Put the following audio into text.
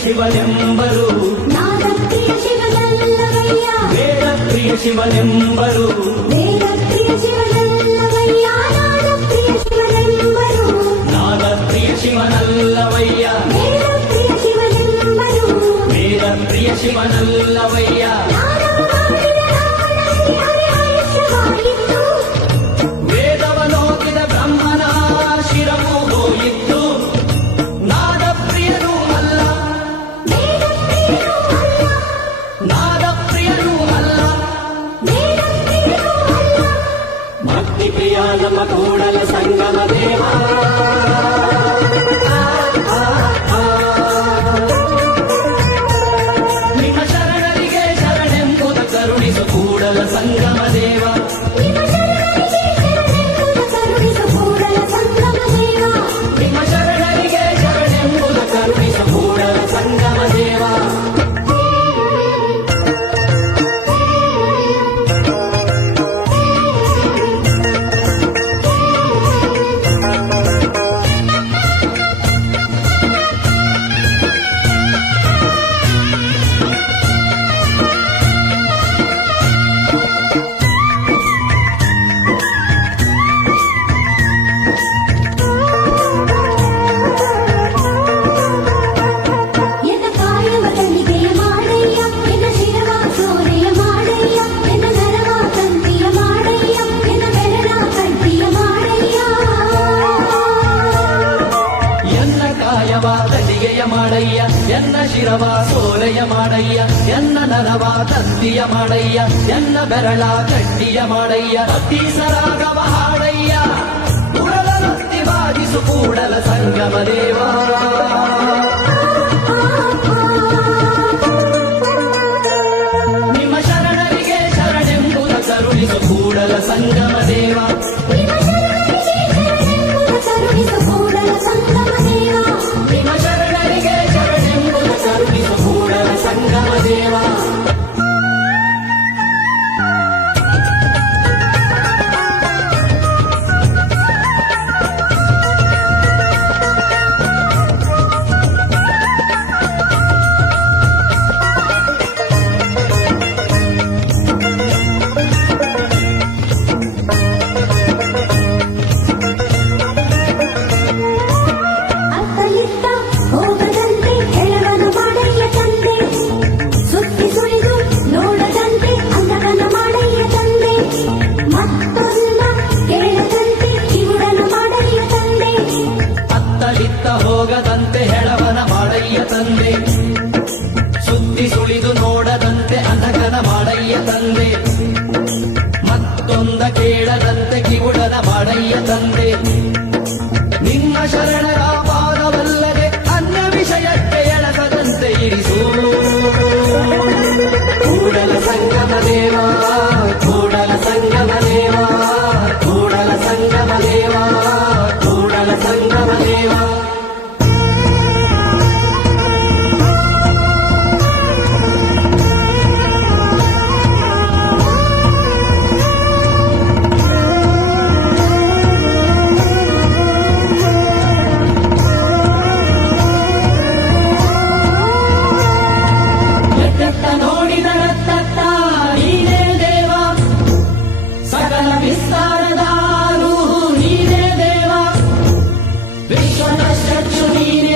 ಶಿವನೆಂಬರು ನಾದಪ್ರಿಯ ಶಿವನಲ್ಲವಯ್ಯ ವೇದಪ್ರಿಯ ಶಿವನೆಂಬರು ವೇದಪ್ರಿಯ ಶಿವನಲ್ಲವಯ್ಯ ನಾದಪ್ರಿಯ ಶಿವನೆಂಬರು ನಾದಪ್ರಿಯ ಶಿವನಲ್ಲವಯ್ಯ ವೇದಪ್ರಿಯ ಶಿವನೆಂಬರು ವೇದಪ್ರಿಯ ಶಿವನಲ್ಲವಯ್ಯ ನಾದವ ಮಾಡಿದ ರಾವಣನಿಗೆ ಹರಿಹರಿಷವಾಯಿತು ವೇದವನೋದಿದ ಬ್ರಹ್ಮನ ಶಿರವು ಹೋಯಿತು ನಾದಪ್ರಿಯನೂ ಅಲ್ಲ ವೇದಪ್ರಿಯನೂ ಅಲ್ಲ ನಾದಪ್ರಿಯನೂ ಅಲ್ಲ ವೇದಪ್ರಿಯನೂ ಅಲ್ಲ ಭಕ್ತಿಪ್ರಿಯ ನಮ್ಮ ಕೂಡಲ ಸಂಗಮ ದೇವ ನಿಮ್ಮ ಶರಣರಿಗೆ ಶರಣೆಂಬುದ ಕರುಣಿಸು ಕೂಡಲ ಸಂಗಮ ದೇವ ನಿಮ್ಮ ಶರಣರಿಗೆ ಶರಣೆಂಬುದ ಕರುಣಿಸು ಕೂಡಲ ಸಂಗಮ ದೇವ ನಿಮ್ಮ ಶರಣರಿಗೆ ಶರಣೆಂಬುದ ಕರುಣಿಸು ಕೂಡಲ ಸಂಗಮ ದೇವ ಎನ್ನ ಕಾಯವ ತಳಿಗೆಯ ಮಾಡಯ್ಯ ಎನ್ನ ಶಿರವ ಸೋರೆಯ ಮಾಡಯ್ಯ ಎನ್ನ ನರವ ತಂತಿಯ ಮಾಡಯ್ಯ ಎನ್ನ ಬೆರಳ ಕಡ್ಡಿಯ ಮಾಡಯ್ಯ ಎನ್ನ ಕಾಯವ ತಡಿಗೆಯ ಮಾಡಯ್ಯ ಎನ್ನ ಶಿರವ ಸೋಲೆಯ ಮಾಡಯ್ಯ ಎನ್ನ ನರವ ತಂತಿಯ ಮಾಡಯ್ಯ ಎನ್ನ ಬೆರಳ ಕಡ್ಡಿಯ ಮಾಡಯ್ಯ ಅತಿ ಸರಾಗವ ಹಾಡಯ್ಯ ಕುರಲ ಭಕ್ತಿ ಬಾಗಿಸು ಕೂಡಲ ಸಂಗಮ ದೇವ ನಿಮ್ಮ ಶರಣರಿಗೆ ಶರಣೆಂಬುದ ಕರುಣಿಸು ಕೂಡಲ ಸಂಗಮ ದೇವ ನಿಮ್ಮ ಶರಣರಿಗೆ ಶರಣೆಂಬುದ ಕರುಣಿಸು ಕೂಡಲ ಸಂಗಮ ದೇವ ನಿಮ್ಮ ಶರಣರಿಗೆ ಶರಣೆಂಬುದ ಕರುಣಿಸು ಕೂಡಲ ಸಂಗಮ ದೇವ ಅತ್ತ ಇತ್ತ ಹೋಗದಂತೆ ಹೆಳವನ ಮಾಡಯ್ಯ ತಂದೆ ಸುತ್ತಿ ಸುಳಿದು ನೋಡದಂತೆ ಅಂಧಕನ ಮಾಡಯ್ಯ ತಂದೆ ಮತ್ತೊಂದ ಕೇಳದಂತೆ ಕಿವುಡನ ಮಾಡಯ್ಯ ತಂದೆ ಅತ್ತಲಿತ್ತ ಹೋಗದಂತೆ ಹೆಳವನ ಮಾಡಯ್ಯ ತಂದೆ ಸುದ್ದಿ ಸುಳಿದು ನೋಡದಂತೆ ಅಂಧಕನ ಮಾಡಯ್ಯ ತಂದೆ ಮತ್ತೊಂದ ಕೇಳದಂತೆ ಕಿವುಡನ ಮಾಡಯ್ಯ ತಂದೆ ನಿಮ್ಮ ಶರಣರ ಪಾದವಲ್ಲದೆ ಅನ್ಯ ವಿಷಯಕ್ಕೆ ಎಳಸದಂತೆ ಇರಿಸು ಕೂಡಲ ಸಂಗಮ ದೇವ ಕೂಡಲ ಸಂಗಮ ದೇವ ಕೂಡಲ ಸಂಗಮ ದೇವ ಕೂಡಲ ಸಂಗಮ ದೇವ ಎತ್ತೆತ್ತ ನೋಡಿದರತ್ತತ್ತ ನೀನೇ ದೇವ ಸಕಲ ವಿಸ್ತಾರದ ರೂಹು ನೀನೇ ದೇವ ವಿಶ್ವದ ಚಕ್ಷು ನೀನೇ